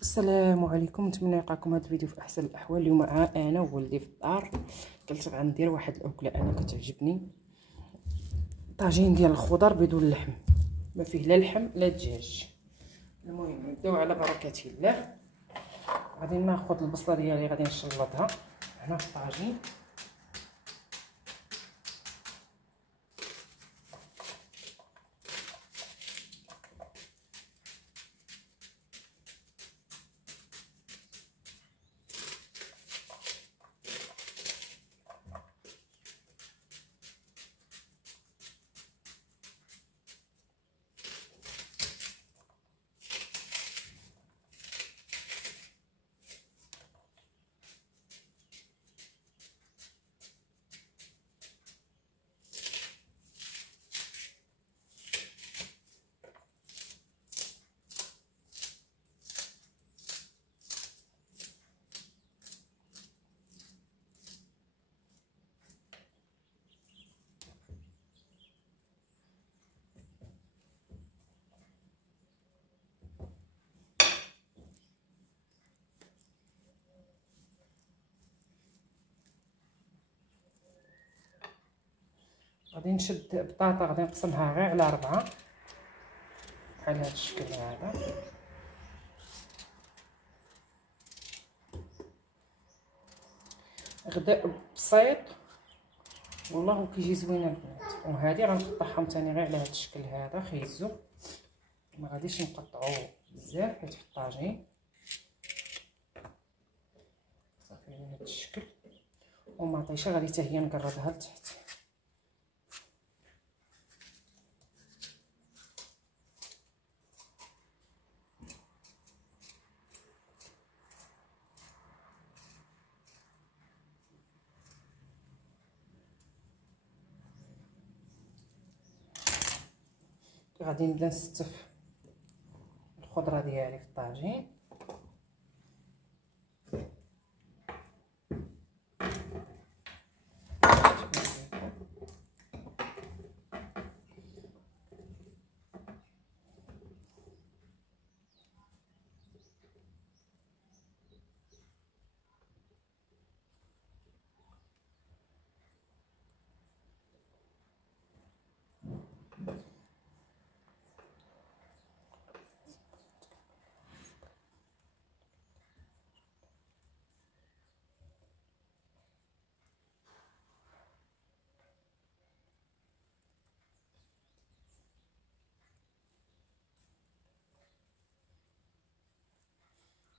السلام عليكم، نتمنى يلقاكم هذا الفيديو في احسن الاحوال. اليوم انا وولدي في الدار قلت غندير واحد الاكله انا كتعجبني، طاجين ديال الخضر بدون لحم، ما فيه لا لحم لا دجاج. المهم نبداو على بركه الله. غادي ناخذ البصله ديالي غادي نشلطها هنا في الطاجين. غادي نشد بطاطا، غادي نقسمها غير على 4 بحال هذا الشكل هذا. غداء بسيط والله كيجي زوين البنات. وهذه غنقطعهم ثاني غير على هذا الشكل هذا خيزو، ما غاديش نقطعو بزاف حيت في الطاجين صافي على هذا الشكل. ومطيشه غادي حتى هي نقربها لتحت. غادي نبدا نستف الخضره ديالي في الطاجين.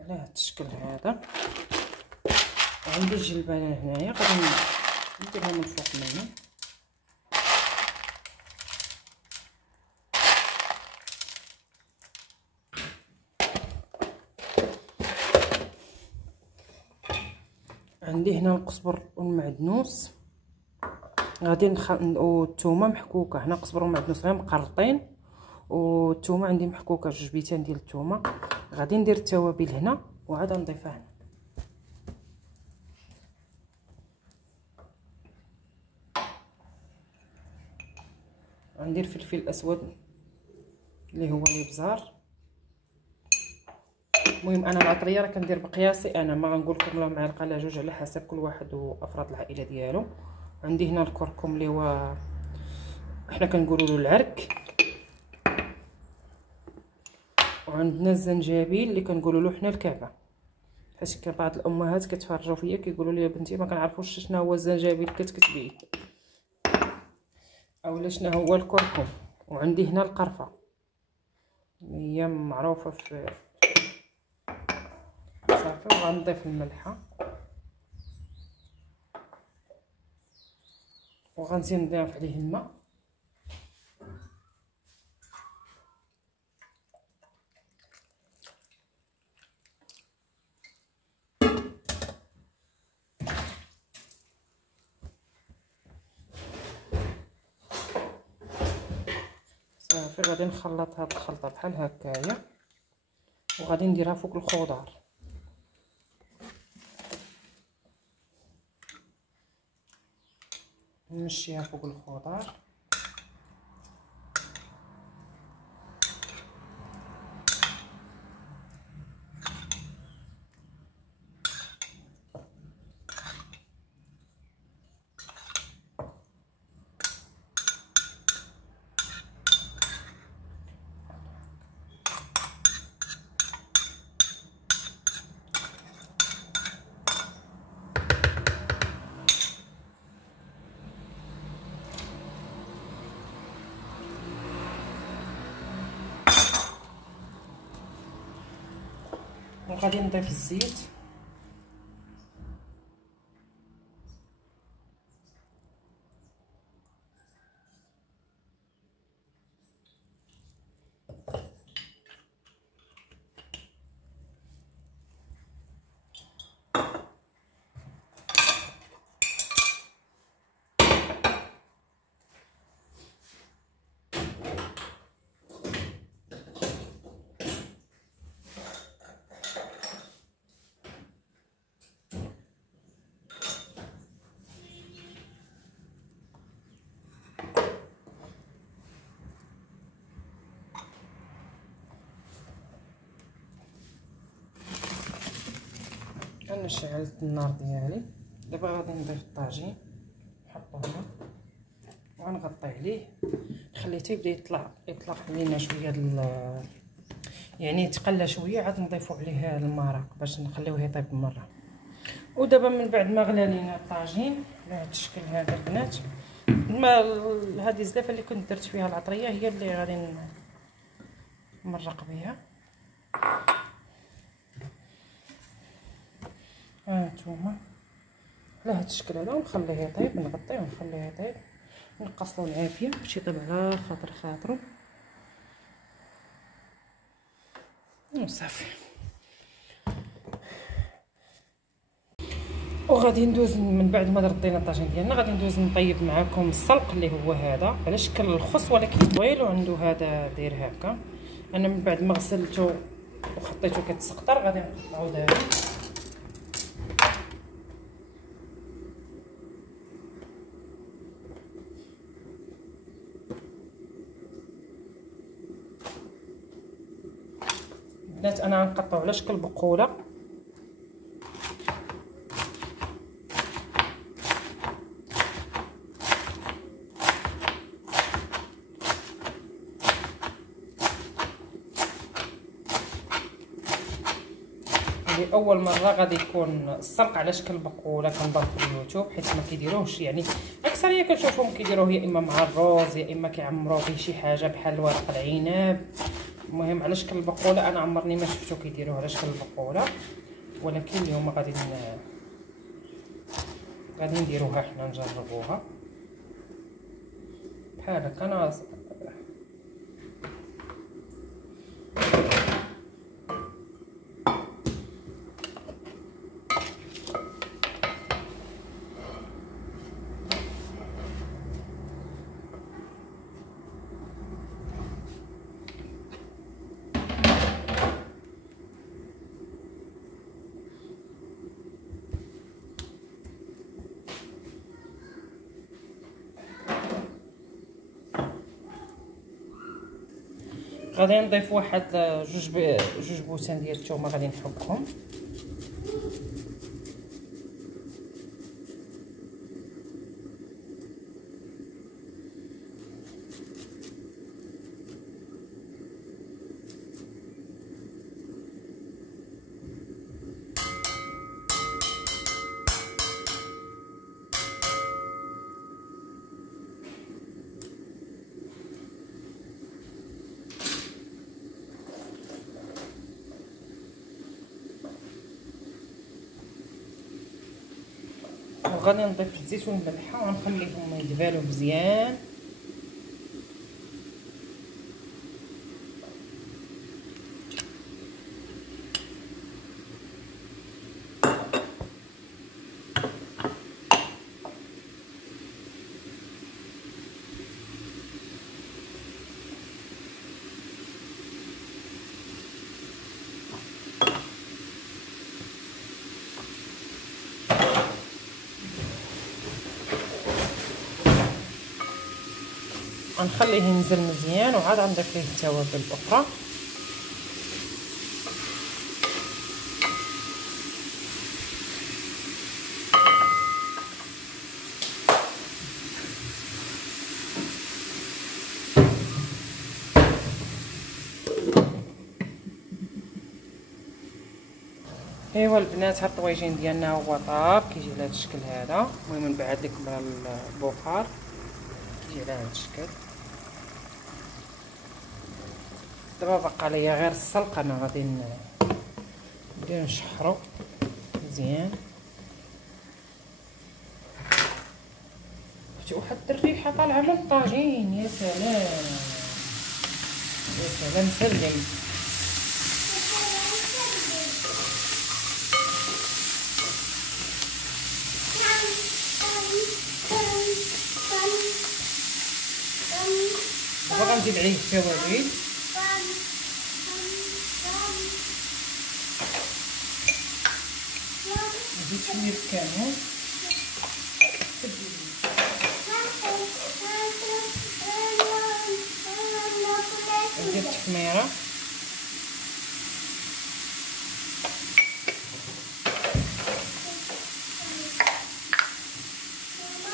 على هذا الشكل هذا. عندي الجلبانه هنايا غادي نديرها من فوق منه. عندي هنا القزبر والمعدنوس غادي والثومه محكوكه. هنا قزبر ومعدنوس غير مقرطين، والثومه عندي محكوكه 2 بيتان ديال الثومه. غادي ندير التوابل هنا وعاد نضيفها هنا. غندير فلفل اسود اللي هو الابزار. المهم انا العطريه راه كندير بقياسي انا، ما غنقول لكم لا معلقه لا 2 على حسب كل واحد وافراد العائله ديالو. عندي هنا الكركم اللي هو حنا كنقولوا له العرك، وعندنا الزنجبيل اللي كنقولوا له حنا الكعبه. حيت كاين بعض الامهات كتفرجوا فيا كيقولوا لي يا بنتي ما كنعرفوش شنو هو الزنجبيل كتكتبيه اولا شنو هو الكركم. وعندي هنا القرفه هي معروفه في صافي. وغنضيف الملحه وغنزيد نضيف عليه الماء. صافي غادي نخلط هاد الخلطه بحال هكايا وغادي نديرها فوق الخضار. نمشيها فوق الخضار. وغادي نضيف الزيت. انا شعلت النار ديالي. دابا غادي نضيف الطاجين، نحطو هنا وغنغطي عليه، نخليه حتى يبدا يطلق لينا شويه يعني يتقلى شويه، عاد نضيفو عليه المرق باش نخليوه يطيب مره. ودابا من بعد ما غلا لينا الطاجين بهذا الشكل هذا البنات، هذه الزلافه اللي كنت درت فيها العطريه هي اللي غادي نمرق بها. هانتوما على هذا الشكل هذا، ونخليه يطيب، نغطيه ونخليه يطيب، نقصلو العافيه باش يطيب على خاطرو وصافي. وغادي ندوز من بعد ما ردينا الطاجين ديالنا، غادي ندوز نطيب معكم السلق اللي هو هذا على شكل الخص ولكن طويل وعنده هذا داير هكا. انا من بعد ما غسلته وخطيته كتسقطر غادي نقطعو دابا. بنات انا غنقطعو على شكل بقوله. اول مره غادي يكون السلق على شكل بقوله كنضرب في اليوتيوب، حيت ما كيديروهش، يعني اكثريه كنشوفهم كيديروه يا اما مع الروز يا اما كيعمروه به شي حاجه بحال ورق العنب. المهم على شكل البقوله انا عمرني ما شفتو كيديروه على شكل البقوله، ولكن اليوم غادي نديروها حنا، نجربوها بحال هكا. انا غادي نضيف واحد جوج بوسان ديال الثومه غادي نحكهم. وغادي نضيف الزيت والملحه ونخليهم يدبالوا مزيان. غنخليه ينزل مزيان وعاد غنضيف ليه التوابل الاخرى. ايوا البنات، هاد الطويجين ديالنا هو طاب، كيجي على هاد الشكل هذا. المهم نبعد لكم على البخار، كيجي على هاد الشكل. دابا بقى ليا غير السلق، انا غادي نديرو نشحرو مزيان. شفتي واحد الريحه طالعه من الطاجين، يا سلام يا سلام سلم. دابا غنزيد عليه التوابل، نزيد شويه الكمون، ندير التحميره،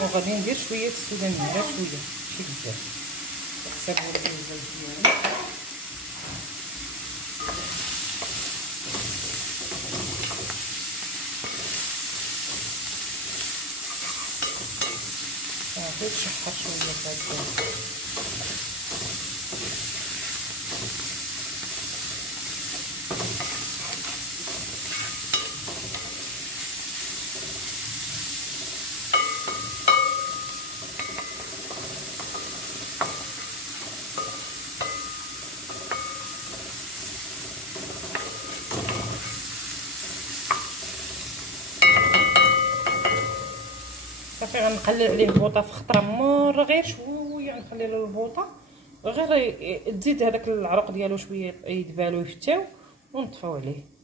وغادي ندير شويه السودانيه، غير شويه ماشي بزاف حسب الزيت ديالي. صافي تشحر شويه هكا. صافي غنقلل عليه البوطه في خطره مره، غير شويه نخلي له البوطه، غير تزيد هذاك العرق ديالو شويه يدبالو ويفتاو ونطفيو عليه.